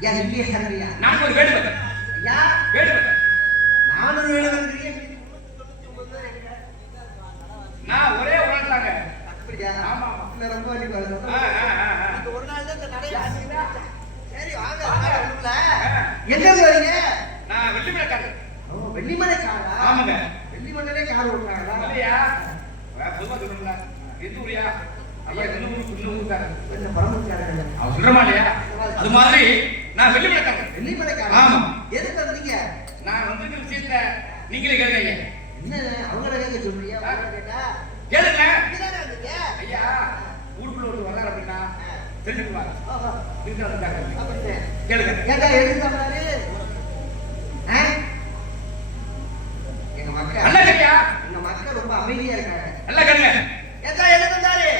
ஐயா இல்லையா இல்லையா நான் ஒரு வேடுவன் ஐயா வேடுவன் நான் ஒரு வேடுவன் நான் ஒரே உணர்ந்தாங்க அப்படியா ஆமா இல்ல ரொம்ப ஒரு நாள் தான் இந்த நடைய சரி வாங்க உள்ள எங்க வரீங்க நான் வெள்ளிமலைக்காரர் ஓ வெள்ளிமலைக்காரா ஆமாங்க வெள்ளிமலையிலே கார் ஓட்டுறாங்களா இல்லையா பொதுவா சொல்லுங்களா எந்த ஊரியா ஐயா இன்னும் கொஞ்சம் பரமக்காரங்க அவன் சொல்றமா இல்லையா அது மாதிரி நான் வெள்ளிமலைக்காரர் வெள்ளிமலைக்காரா ஆமா எதுக்கு வந்தீங்க நான் வந்து விஷயத்த நீங்களே கேளுங்க என்ன அவங்கள கேட்க சொல்றீங்க கேட்டா கேளுங்க வந்தீங்க ஐயா ஊருக்குள்ள ஒரு வர்றாரு அப்படின்னா தெரிஞ்சுக்குவாங்க கேளுங்க கேட்டா எதுக்கு வர்றாரு எங்க மக்கள் நல்லா கேட்டியா எங்க மக்கள் ரொம்ப அமைதியா இருக்காங்க நல்லா கேளுங்க ஏதா எதுக்கு வந்தாரு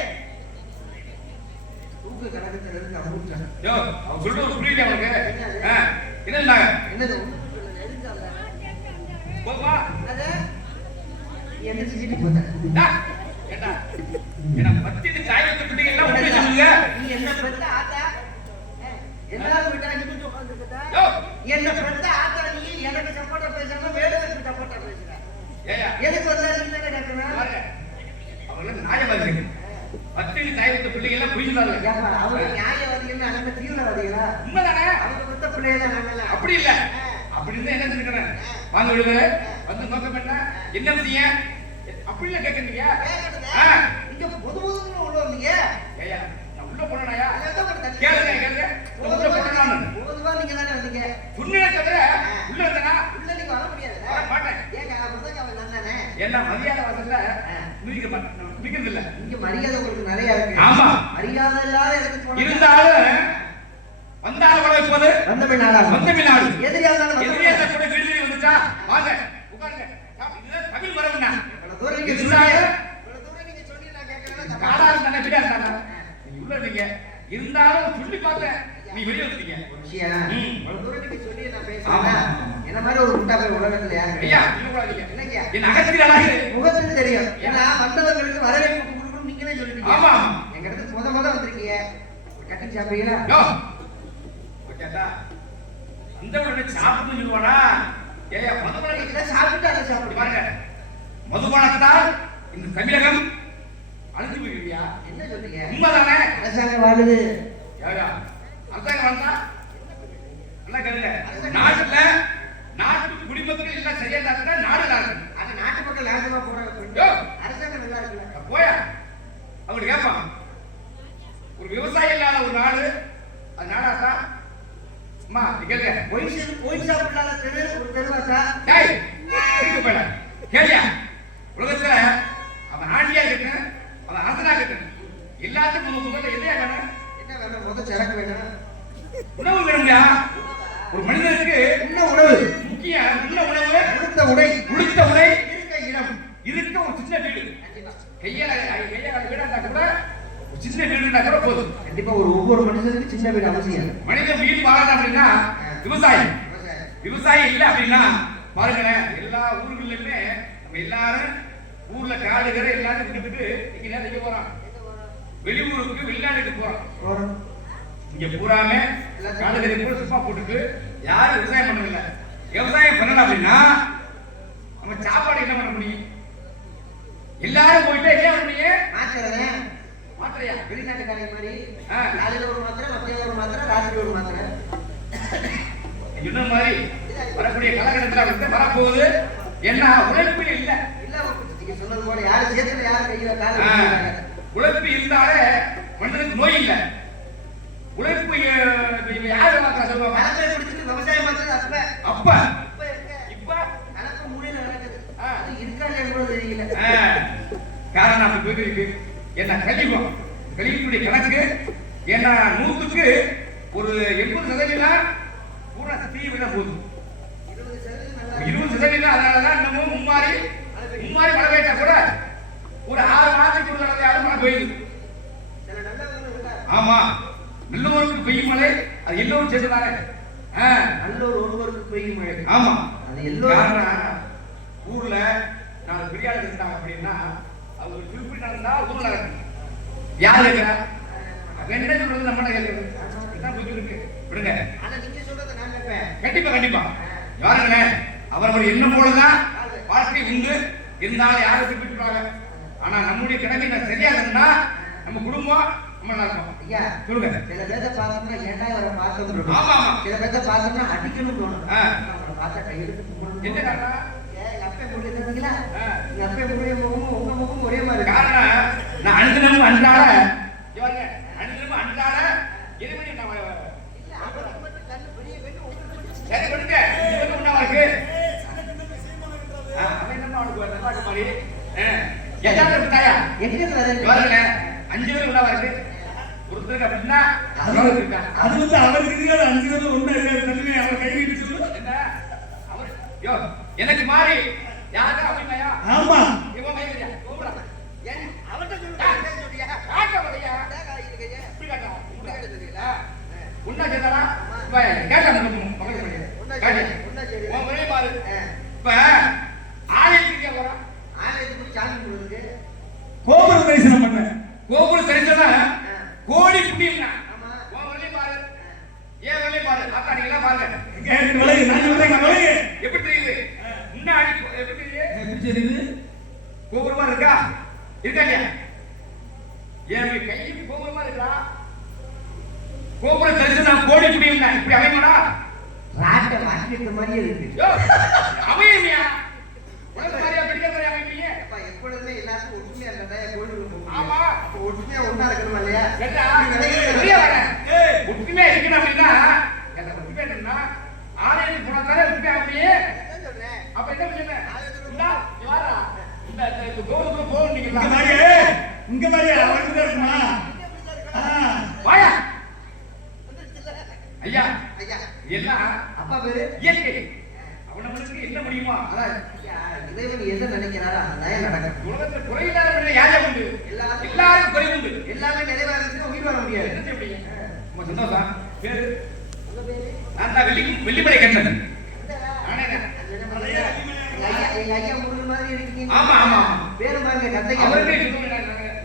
தூக்கு கணக்குல இருந்து அமுட்டா யோ அவன் சொல்றது ஒரு புரியல அவனுக்கு என்னன்னாங்க என்னது போவா அது என்ன செஞ்சிட்டு போதா ஏண்டா என்ன பத்திட்டு சாயத்து பிடி எல்லாம் உண்மை சொல்லுங்க நீ என்ன பெத்த ஆத்தா எல்லாரும் விட்டா நீ கொஞ்சம் உட்கார்ந்துட்டா யோ என்ன பெத்த ஆத்தா நீ எனக்கு சப்போர்ட்டா பேசுறத வேடுவருக்கு சப்போர்ட்டா பேசுற ஏயா எதுக்கு வந்தா நீ என்ன கேக்குறா அவங்கள நியாயவாதிகள் பத்திட்டு சாயத்து பிள்ளை எல்லாம் பொய் சொல்லாங்க ஏப்பா அவங்க நியாயவாதிகள் நம்ம தீவிரவாதிகளா உண்மைதானே அவங்க பெத்த பிள்ளைய தான் நாங்கல அப்படி இல்ல அப்படி இருந்தா என்ன செஞ்சுக்கிறேன் வாங்க விடுங்க வந்து நோக்கம் என்ன விஷயம் அப்படி இல்ல கேக்குறீங்க இங்க பொதுவா உள்ள வந்தீங்க ஐயா நான் உள்ள போனேனாயா கேளுங்க கேளுங்க உள்ள போனேன் பொதுவா நீங்க தானே வந்தீங்க சுண்ணில தவிர உள்ள வந்தனா உள்ள நீங்க வர முடியாது வர மாட்டேன் ஏங்க அப்படிதான் அவன் நந்தானே என்ன மரியாதை வந்ததுல மிதிக்கிறது இல்ல இங்க மரியாதை உங்களுக்கு நிறைய இருக்கு ஆமா மரியாதை இல்லாத இடத்துக்கு போனா இருந்தாலும் வந்தாலும் வர இப்போது வந்தமிழ்நாடு எதிரியா இருந்தாலும் எதிரியா கூட வீடு வந்துட்டா வாங்க உட்காருங்க இதுதான் தமிழ் மரபுண்ணா தூரம் நீங்க சொல்லி நான் கேட்கறேன் காடால் தானே பிடியா இருந்தாங்க நீங்க உள்ள இருந்தீங்க இருந்தாலும் சொல்லி பார்த்தேன் நீ வெளியே வந்துட்டீங்க தூரம் நீங்க சொல்லி நான் பேசுறேன் என்ன மாதிரி ஒரு முட்டா பேர் உலகத்துல யாரு ஐயா இல்ல இல்லைங்க என் அகத்தில் அழகு முகத்துக்கு தெரியும் ஏன்னா வந்தவங்களுக்கு வரவேற்பு கொடுக்கணும் நீங்களே சொல்லிட்டீங்க ஆமா எங்க இடத்துக்கு முத வந்திருக்கீங்க கட்டி சாப்பிடுறீங்களா கேட்டா அந்த உடனே சாப்பிட்டு சொல்லுவானா ஏயா மதுபானத்தை சாப்பிட்டு அதை சாப்பிடு பாருங்க மதுபானத்தால் இந்த தமிழகம் அழிஞ்சு போயிருக்கியா என்ன சொல்றீங்க உண்மைதானே அரசாங்கம் வாழுது ஏயா அரசாங்கம் வந்தா நல்லா கேளுங்க நாட்டு குடிமக்கள் எல்லாம் சரியா இருந்தா நாடு நல்லா இருக்கும் அது நாட்டு மக்கள் லாபமா போறாங்க அரசாங்கம் நல்லா இருக்குல்ல போயா அவங்க கேட்பான் ஒரு விவசாயம் இல்லாத ஒரு நாடு அது நாடாத்தா அம்மா கேளுங்க ஒயின் ஷாப் இல்லாத தெரு ஒரு தெருவாசா டேய் இருக்கு பேட கேளியா உலகத்துல அவன் ஆண்டியா இருக்கணும் அவன் அரசனா இருக்கணும் எல்லாத்துக்கும் முதல்ல என்ன வேணும் என்ன வேணும் முதல்ல சரக்கு வேணும் உணவு வேணும்யா ஒரு மனிதனுக்கு என்ன உணவு முக்கியம் என்ன உணவு உடுத்த உடை இருக்க இடம் இருக்க ஒரு சின்ன வீடு கையால வீடா இருந்தா கூட ஒரு சின்ன வீடு இருந்தா கூட போதும் கண்டிப்பா ஒவ்வொரு மனுஷனுக்கு சின்ன வீடு அவசியம் மனிதன் வீடு வாழணும் அப்படின்னா விவசாயம் இல்ல அப்படின்னா பாருங்களேன் எல்லா ஊர்களுமே நம்ம எல்லாரும் ஊர்ல காடுகிற எல்லாரும் விட்டுவிட்டு இங்க நேரம் போறோம் வெளியூருக்கு வெளிநாட்டுக்கு போறோம் இங்க பூராமே காடுகிற கூட சும்மா போட்டுட்டு யாரும் விவசாயம் பண்ணதில்லை விவசாயம் பண்ணணும் அப்படின்னா நம்ம சாப்பாடு என்ன பண்ண முடியும் எல்லாரும் போயிட்டு என்ன பண்ண முடியும் மாத்திரையா வெளிநாட்டுக்காரங்க மாதிரி காலையில ஒரு மாத்திரை மத்தியம் ஒரு மாத்திரை ராத்திரி ஒரு மாத்திரை என்ன மாதிரி வரக்கூடிய காலகட்டத்தில் வந்து வரப்போகுது என்ன உழைப்பு இல்ல நீங்க சொன்னது போல யாரும் சேர்த்து யாரும் கையில கால உழைப்பு இருந்தாலே மனிதனுக்கு நோய் இல்ல உழைப்பு யாரு சொல்லுவாங்க மரத்தை பிடிச்சிட்டு விவசாயம் பண்றது அப்ப இப்ப கணக்கு மூலையில நடக்குது அது இருக்கா இல்லைன்னு தெரியல காரணம் அப்படி போயிட்டு இருக்கு என்ன கழிவுடைய கணக்கு ஏன்னா 100க்கு ஒரு 80% பூரா தீ விட போகுது 20% அதனாலதான் இன்னமும் மும்மாறி மழை பெய்தா கூட ஒரு 6 மாதத்துக்கு ஒரு தடவை மழை பெய்யுது ஆமா நல்லவருக்கு பெய்யும் மழை அது எல்லோரும் சேர்ந்துதானே நல்லூர் ஒருவருக்கு பெய்யும் மழை ஆமா அது எல்லோரும் ஊர்ல 4 பெரியாள் இருந்தாங்க அப்படின்னா அவங்க குறிப்பிட்டு நடந்தா ஊர்ல யாரு கேட்கிறா என்ன சொல்றது நம்ம கேட்கறது அப்படிதான் போயிட்டு இருக்கு. விடுங்க. ஆனா நீங்க சொல்றத நான் கேட்பேன். கண்டிப்பா கண்டிப்பா. யாருங்க அவர் எண்ணம் போலதான் வாழ்க்கை உண்டு. இருந்தாலும் யாரும் விட்டுருவாங்க. ஆனா நம்முடைய கடமை சரியா இருந்தா நம்ம குடும்பம் நம்ம நல்லா இருக்கும். ஐயா சொல்லுங்க. சில பேரை பார்த்தோம்னா ஏன்டா இவரை பார்த்தோம். ஆமா ஆமா. சில பேரை பார்த்தோம்னா அடிக்கணும் தோணும். அவரை பார்த்தா கையெழுத்து என்ன காரணம்? எங்க அப்பா முடிவு தெரிஞ்சுங்களா? எங்க அப்பா முடிவு முகமும் உங்க முகமும் ஒரே மாதிரி. காரணம் நான் அனுதினமும் அன்றாட இவங்க அனுதினமும் அன்றாட எதுமணி நான் இல்ல அவருக்கு மட்டும் கண்ணு பெரிய கண்ணு உங்களுக்கு மட்டும் சரி கொடுங்க. இது ஒண்ணா இருக்கு. அவன் என்ன அவனுக்கு நல்லாக்கு மாதிரி எல்லாரும் இருக்காயா? எங்க வரேன்? இவருங்க 5 பேர் உள்ளவா இருக்கு. ஒருத்தருக்கு அப்படின்னா அது வந்து அவருக்கு இருக்காது. 5 பேர்ல ஒண்ணு இருக்காது. தள்ளி அவர் கை நீட்டி சொல்லு. என்ன அவர் யோ எனக்கு மாதிரி யாரா அப்படினாயா? ஆமா. இவன் கையில கூப்பிடா. ஏன் அவர்ட்ட சொல்றேன் சொல்றியா? காட்ட வரையா? டேகா இருக்கீங்க. இப்படி காட்டா. உன்ன கேட்ட தெரியல. உன்ன கேட்டா இப்ப கேட்டா நம்ம மகன் காட்டி. உன்ன சரி. உன் ஒரே பாரு. இப்ப ஆலயத்துக்கு வரா. ஆலயத்துக்கு சாமி கும்பிடுறதுக்கு கோபுர தரிசனம் பண்ண. கோபுர தரிசனம் கோடி புண்ணியம்னா. ஆமா. உன் ஒரே பாரு. ஏன் ஒரே பாரு. ஆத்தாடிங்களா பாருங்க. கேட்டு வளைய நான் சொல்றேன் வளைய. எப்படி தெரியுது? முன்னாடி எப்படி தெரியுது? எப்படி தெரியுது? கோபுரமா இருக்கா? இருக்கா இல்லையா? ஏன் கைக்கு கோபுரமா இருக்கா? கோபுர தரிசனம் கோடி புண்ணியம்னா இப்படி அமையமாடா? ராட்ட வாக்கிட்ட மாதிரியே இருக்கு. யோ அமையமியா? உனக்கு மாதிரியா பெரிய மாதிரியா அமையமியே? அப்பா எப்பொழுதுமே எல்லாரும் ஒற்றுமையா இருந்தா கோயிலுக்கு போகும். ஆமா. அப்ப ஒற்றுமையா ஒண்ணா இருக்கணும் இல்லையா? கேட்டா பெரிய வரேன். ஒற்றுமையா இருக்கணும் அப்படின்னா என்ன ஒற்றுமையா இருக்கணும்னா ஆலயத்துக்கு போனா தானே ஒற்றுமையா அப்படியே. என்ன சொல்றேன்? அப்ப என்ன பண்ணுங்க? இந்தா வாரா. இந்த கோபுரத்துக்கு போறீங்களா? இங்க மாதிரியே இங்க மாதிரியே அவருக்கு தான் இருக்குமா? வாயா. ஐயா ஐயா எல்லாம் அப்பா பேரு இயற்கை. அவனுக்கு என்ன முடியுமா? அதான் ஐயா இறைவன் எதை நினைக்கிறாரோ அதான் நடக்கும். உலகத்துல குறையில்லாத யாரும் உண்டு. எல்லாரும் குறை உண்டு. எல்லாமே நிறைவா இருந்துச்சுன்னா உயிர் வாழ முடியாது. என்ன செய்ய முடியும்? ரொம்ப சந்தோஷம். பேரு உங்க பேரு? நான் தான் வெள்ளிமலை கண்ணன். நானே தான். எங்க ஐயா முருகன் மாதிரி இருக்கீங்க. ஆமா ஆமா. பேரு பாருங்க கத்தையா. அவருக்கே சொல்லுங்க.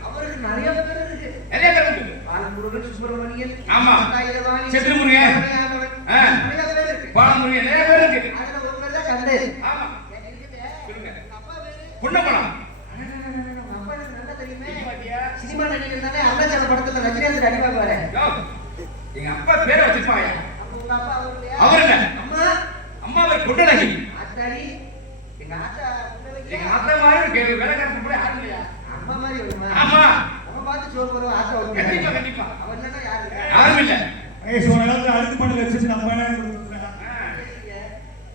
அவருக்கு நிறைய பேர் இருக்கு. நிறைய பேர் உண்டு. பாலமுருகன், சுப்பிரமணியன், ஆமா. தாயிரவாணி, செத்துமுருகன், நிறைய பேர் இருக்கு. பாலமுருகன் நிறைய பேர் இருக்கு. அதுல ஒரு பேர் தான் கண்டு. ஆமா. சொல்லுங்க. அப்பா பேரு? புன்னப்பலம். உங்க அப்பா எனக்கு நல்லா தெரியுமே. பாத்தியா? சினிமா நடிகர் தானே. அண்ணாச்சார படத்துல ரஜினிகாந்த் அடிப்பாங்க. யோ எங்க அப்பா பேரை வச்சிருப்பாங்க. அப்ப உங்க அப்பா அவரு இல்லையா? அவர் இல்ல. அம்மா அம்மா அவர் கொண்டலகி. ஆத்தாடி எங்க ஆத்தா எங்க அத்தை மாதிரி வேலைக்காரன் கூட யாரும் இல்லையா? அம்மா மாதிரி வருமா? ஆமா. அவன் பார்த்து சோறு வரும் ஆத்தா வரும். கண்டிப்பா கண்டிப்பா. அவன் இல்லைன்னா யாரு இருக்கா? யாரும் இல்ல. வயசு ஒரு காலத்துல அடுத்து பண்ணி வச்சுட்டு நம்ம என்ன கொடுக்குறோம்?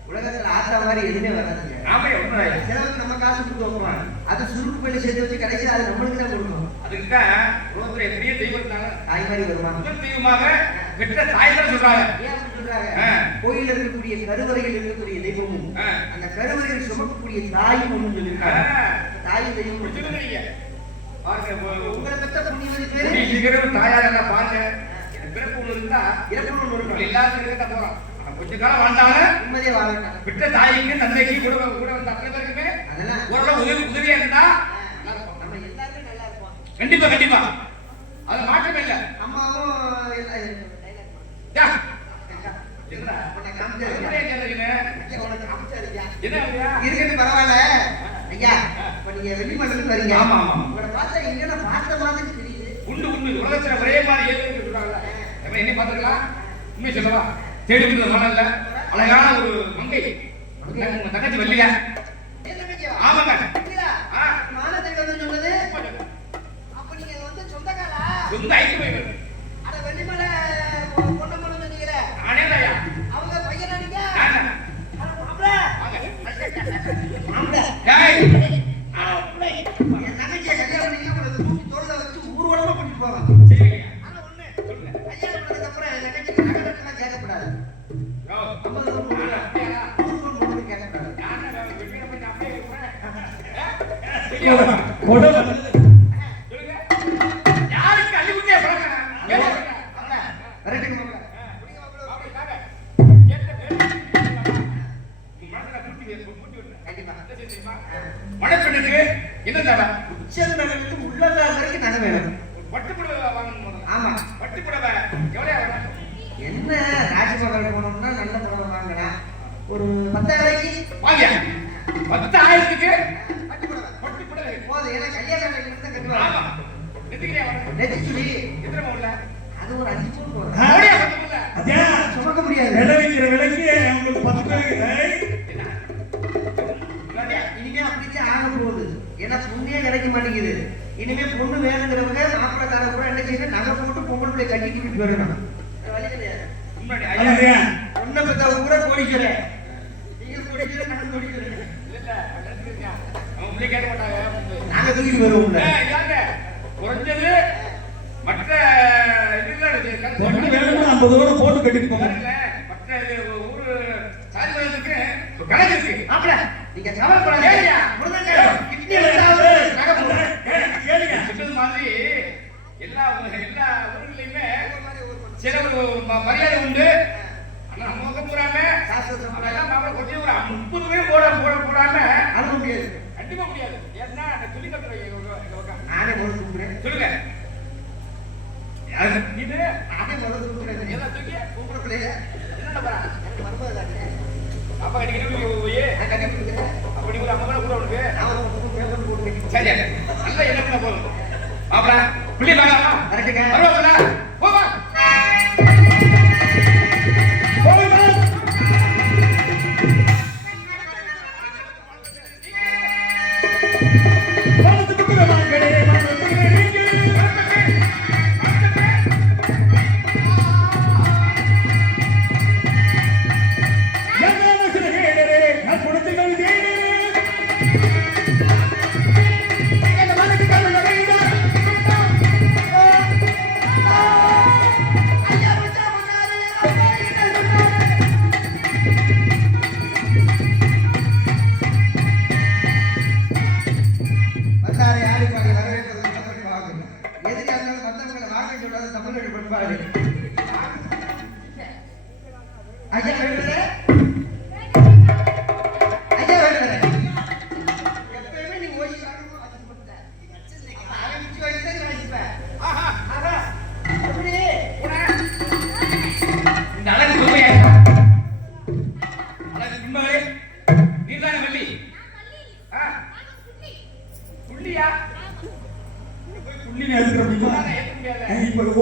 உலகத்துல ஆத்தா மாதிரி எதுவுமே வராதுங்க. ஆமா உண்மையா. சிலவங்க நம்ம காசு கொடுத்து வைப்போம். அது சுருக்கு பையில சேர்த்து வச்சு கடைசியில் அது நம்மளுக்கு தான் கொடுக்கும். அதுக்கு தான் உலகத்துல பெரிய தெய்வம் இருந்தாங்க. தாய் மாதிரி வருமா? முதல் தெய்வமாக பெற்ற தாய் தான் சொல்றாங்க. ஏன் அப்படி சொல்றாங்க? கோயில்ல இருக்கக்கூடிய கருவறையில் இருக்கக்கூடிய தெய்வமும் அந்த கருவறையில் சுமக்கக்கூடிய தாயும் ஒண்ணு சொல்லியிருக்காங்க. தாய் தெய்வம் சொல்லுங்க நீங்க. பாருங்க உங்களை பெற்ற புண்ணியவதி பேரு நீ சீக்கிரம் தாயார் எல்லாம் பாருங்க. எனக்கு பிறப்பு ஒண்ணு இருந்தா இறக்கணும் ஒண்ணு இருக்கும். எல்லாரும் இருக்க போறோம். கொஞ்ச காலம் வாழ்ந்தாலும் நிம்மதியா வாழணும். பெற்ற தாய்க்கு தந்தைக்கு கூட வந்த அத்தனை பேருக்குமே அதெல்லாம் ஓரளவு உதவியா இருந்தா நம்ம எல்லாருமே நல்லா இருப்போம். கண்டிப்பா கண்டிப்பா. அது மாற்றமே இல்ல. அம்மாவும் யா. என்னடா? உன்னை காமிச்சாரு. அப்படியே கேளுங்க. உனக்கு காமிச்சாருயா. என்ன அப்படியா? இருக்கட்டும் பரவாயில்ல. ஐயா இப்ப நீங்க வெளிமண்டலத்துக்கு வரீங்க. ஆமா ஆமா. உங்களை பார்த்தா எங்கன்னா பார்த்த மாதிரி தெரியுது. உண்டு உண்டு. உலகத்துல ஒரே மாதிரி ஏழு சொல்றாங்க. என்ன பாத்துக்கலாம்? உண்மை சொல்லவா? தேடிக்கிட்டு மணல்ல அழகான ஒரு மங்கை. உங்க தங்கச்சி வள்ளியா? ஆமாங்க. மானத்தை சொன்னது அப்ப நீங்க வந்து சொந்தக்காரா? சொந்த ஐக்கியமே. அட வெள்ளிமலை பொன்னமலை சொன்னீங்களே. நானே தாயா. அவங்க பையனா நீங்க? நானே. அட மாப்ள. மாப்ள. டேய். என் தங்கச்சியை கல்யாணம் பண்ணீங்க உங்களுக்கு தூக்கி தோள்ல வச்சு ஊர்வலமா கூட்டிட்டு போவாங்க. சரிங்க. ஆனா ஒண்ணு சொல்லுங்க. கல்யாணம் பண்ணதுக்கு அப்புறம் என் தங்கச்சிக்கு நகை கேட்கக்கூடாது. யோ. நம்ம கேட்கக்கூடாது. யாருக்கு அழிவுட்டே பழக்கம்? மணப்பெண்ணுக்கு என்ன தேவை? உள்ளதா வரைக்கும் நகை வேணும். பட்டுப்புடவை வாங்கணும். ஆமா பட்டுப்புடவை எவ்வளவு என்ன ராஜமகள் போனோம்னா நல்ல பணம் வாங்கினா ஒரு 10,000 வாங்கியா 10,000க்கு பட்டு புடவை போதும். ஏன்னா கல்யாணம் தான் கட்டுவாங்க. நெத்திச்சுடி எத்தனை பவுன்ல? அது ஒரு 5 பவுன் போதும். அதான் சுமக்க முடியாது. விலை வைக்கிற விலைக்கு அவங்களுக்கு 10 பேர் இனிமே அப்படியே ஆக போகுது. ஏன்னா பொண்ணே கிடைக்க மாட்டேங்குது. இனிமே பொண்ணு வேணுங்கிறவங்க மாப்பிள்ளக்கார கூட என்ன செய்யணும், நகை போட்டு பொங்கல் பிள்ளை கட்டி கூட்டிட்டு வரணும். வழி கிடையாது. முன்னாடி ஐயா பொண்ணை பத்தா கூட கோடிக்கிறேன். நீங்க கோடிக்கிற நான் கோடிக்கிறேன். இல்ல அவன் பிள்ளை கேட்க மாட்டாங்க. நாங்க தூக்கிட்டு வருவோம். குறைஞ்சது மற்ற பொண்ணு வேணும்னா 50 ரூபா போட்டு கட்டிட்டு போங்க. மற்ற ஊரு சாதிகளுக்கு கணக்கு இருக்கு. மாப்பிள்ள நீங்க கவலைப்படாதீங்க. முருகன் கிட்னி கேளுங்க. சொன்னது மாதிரி எல்லா ஊர்களிலுமே சில ஒரு மரியாதை உண்டு. ஆனா நம்ம பக்கம் பூராம மாப்பிள்ள கொஞ்சம் ஒரு 30 பேர் போடாம அனுப்ப முடியாது. கண்டிப்பா முடியாது. ஏன்னா அந்த துணி கட்டுற நானே முதல் கூப்பிடுறேன். சொல்லுங்க இது நானே முதல் கூப்பிடுறேன். எல்லாம் தூக்கி கூப்பிட பிள்ளைய என்ன பண்றாங்க? எனக்கு மருமக தானே. அப்பா கட்டிக்கிட்டு போய் நான் கட்டி கொடுக்குறேன். அப்படி ஒரு 50 கூட உனக்கு நான் ஒரு பேப்பர் போட்டு கட்டி சரி நல்லா என்ன போதும் பாப்பா புள்ளி வாங்கலாமா? கரெக்டுங்க. வருவாங்களா? போவா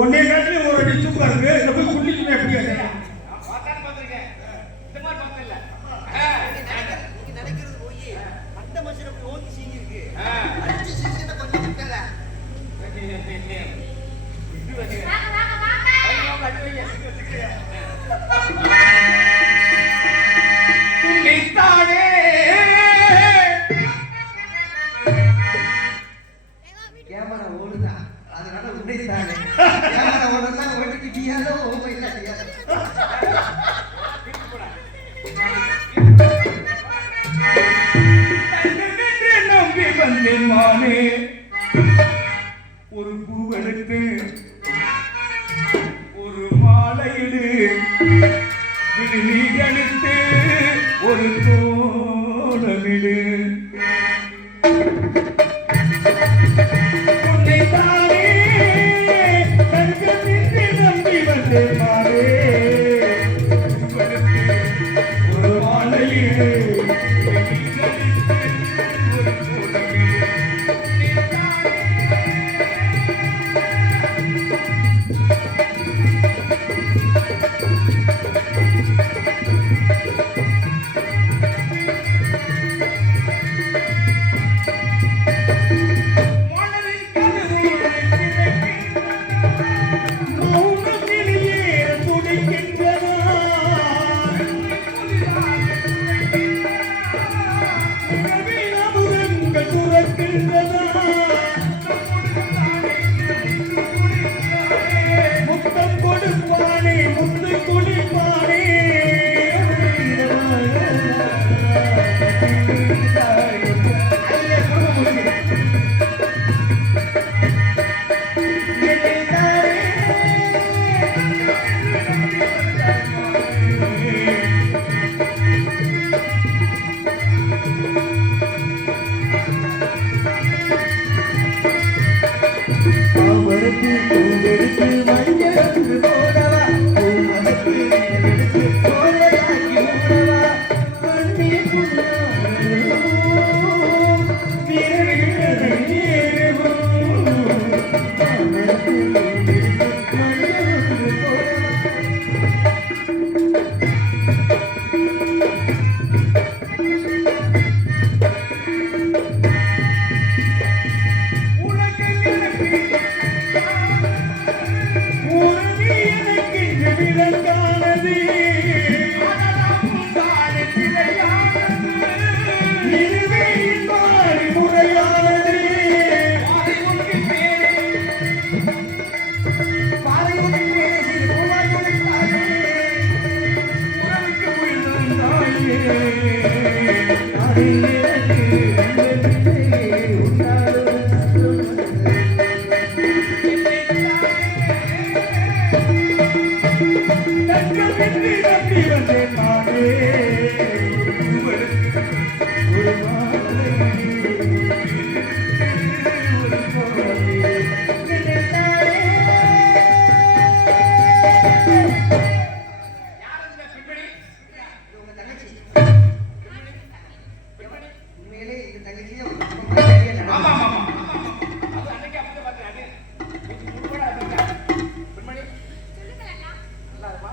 ஒன்னே காட்டிலே ஒரு அடி சூப்பா இருக்கு. இத போய் குள்ளிக்குமே எப்படி பாத்தான் பாத்துர்க்கேன். இந்த மாதிரி பார்த்தது இல்ல. நீங்க நினைக்கிறது போய் அந்த மனுஷனை போய் ஓங்கி சீங்கி இருக்கு. அடிச்சு சீங்கினா கொஞ்சம் விட்டல. நித்தானே கேமரா ஓடுதா அதனால உடைத்தானே. கேமரா ஓடுனா ஓடிட்டு டியாலோ மொபைல்ல டியாலோ. நம்பி வந்தேன் மானே ஒரு பூவெடுத்து ஒரு மாலையிடு விடுவி கணித்து ஒரு தோழமிடு உன்னை தானே கண்களின்றி நம்பி வந்தேன் மானே ஒரு மாலையிடு அவருக்கு பூவெடுத்து மஞ்சள் போடவா பூ உறுதி எனக்கு இன்று விளக்கானது. இருவேயின் மாறி முறையானது. உறவுக்கு உயிர்ந்தாயே. அதில் எனக்கு தங்கமென்று நம்பி வந்தேன் நானே. ஒரு மாலை, ஒரு கோலை நினைத்தாயே. யார் இந்த பெண்மணி? இது உங்க தங்கச்சி. உண்மையிலே இந்த தங்கச்சியை ரொம்ப மரியாதையா நடந்து- ஆமா ஆமா ஆமா. அது அன்னைக்கு அப்படி பார்த்தாரு. இது முழுவடா இருக்கா? பெண்மணி நல்லா இருப்பா.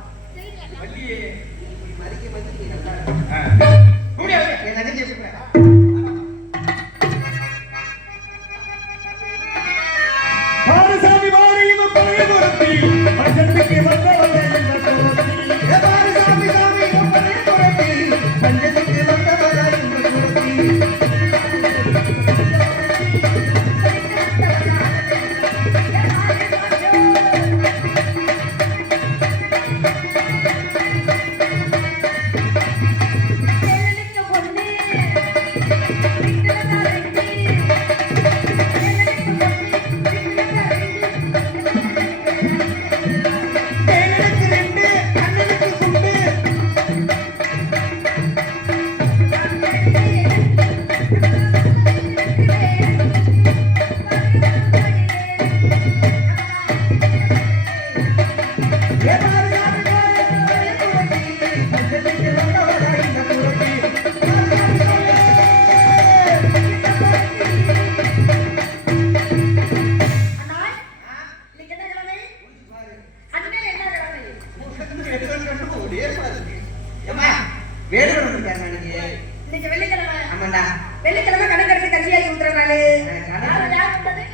வள்ளியே. இப்படி மதிக்க மதிக்க நீ நல்லா இருக்க. முடியாது. என் தங்கச்சி எப்படி இருக்கா? பாரசாமி மாறியும் பழைய பொருத்தி பஞ்சத்துக்கு வந்தவளே இந்த பொருத்தி. ஏ பாரு சாமி சாமி உன் பழைய குரத்தி, பஞ்சத்துக்கு வந்தவளா இந்த குரத்தி. தேனனுக்கு ரெண்டு, அண்ணனுக்கு குண்டு. ஏ பாரு சாமி பாரு உன் பழைய குரத்தி, பஞ்சத்துக்கு வந்தவளா இந்த குரத்தி. பாரு சாமி பாரு. அண்ணாய், இன்னைக்கு என்ன கிழமை? பாரு. அண்ணே என்ன கிழமை? ஏம்மா, வேடுவர் வந்திருக்காரு நாளைக்கு. இன்னைக்கு வெள்ளிக்கிழமை. ஆமாண்டா. வெள்ளிக்கிழமை கணக்கெடுத்து கஞ்சியாக்கி ஊத்துற நாளு. கணக்கு. யார் வந்தது?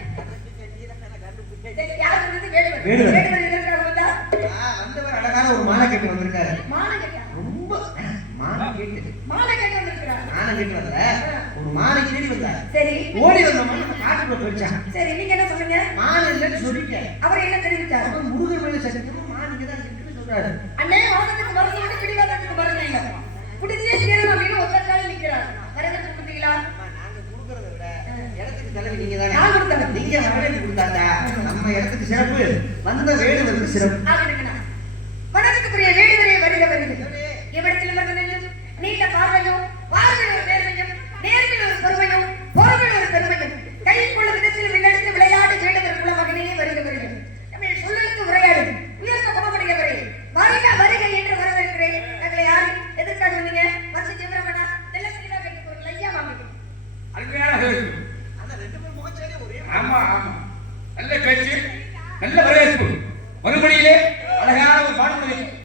சரி, யார் வந்தது? வேடுவர். வேடுவர். வேடுவர் எதற்காக வந்தா? வந்தவர் அழகான ஒரு மாலை கேட்டு வந்திருக்காரு. மாலை கேட்டா? ரொம்ப மாலை கேட்டு மாலை கேட்டு வந்திருக்கிறார். மாலை கேட்டு வரல, ஒரு மாலை தேடி வந்தார். சரி, ஓடி வந்தோம்னா நம்ம காட்டுக்குள்ள போயிடுச்சான். சரி, நீங்க என்ன சொல்றீங்க? மாலை இல்லைன்னு சொல்லிட்டேன். அவர் என்ன தெரிவித்தார்? அப்ப முருகர் மேல சத்தியமா மாலை இங்கதான் இருக்குன்னு சொல்றாரு. அண்ணே, வாதத்துக்கு மருந்து விட்டு பிடிவாதத்துக்கு மருந்தீங்க. குடிச்சே தீரணும் அப்படின்னு ஒத்தக்கால நிக்கிறார். வரவேற்று கொடுத்தீங்களா? அம்மா, நாங்க கொடுக்கறத விட இடத்துக்கு தலைவி நீங்க தானே. நான் கொடுத்தேன். நீங்க வரவேற்பு கொடுத்தாட்டா நம்ம இடத்துக்கு சிறப்பு, வந்த வேடுவருக்கு சிறப்பு. ஆகிடுங்கண்ணா. வணக்கத்துக்குரிய வேடுவரே வருக வருக. எவ்விடத்தில் இருந்து நின்று நீண்ட பார்வையும், பார்வையில் ஒரு நேர்மையும், நேர்மையில் ஒரு பொறுமையும், பொறுமையில் ஒரு பெருமையும், கைக்குள்ள விதத்தில் விண்ணெடுத்து விளையாடி வேடுவருக்குள்ள மகனே வருக வருக. நம்ம சொல்லெடுத்து உரையாடு உயர்ந்த குணமுடையவரே வருக வருக என்று வரவேற்கிறேன். தங்களை யாரு எதற்காக வந்தீங்க? வந்து ஜீவரமண்ணா நல்ல தெளிவா கேட்டு ஒரு லையா வாங்கிக்கணும். அருமையான பேச்சு. ஆனா ரெண்டு பேரும் முகச்சாலே ஒரே ஆமா ஆமா. நல்ல பேச்சு, நல்ல வரவேற்பு. மறுபடியிலே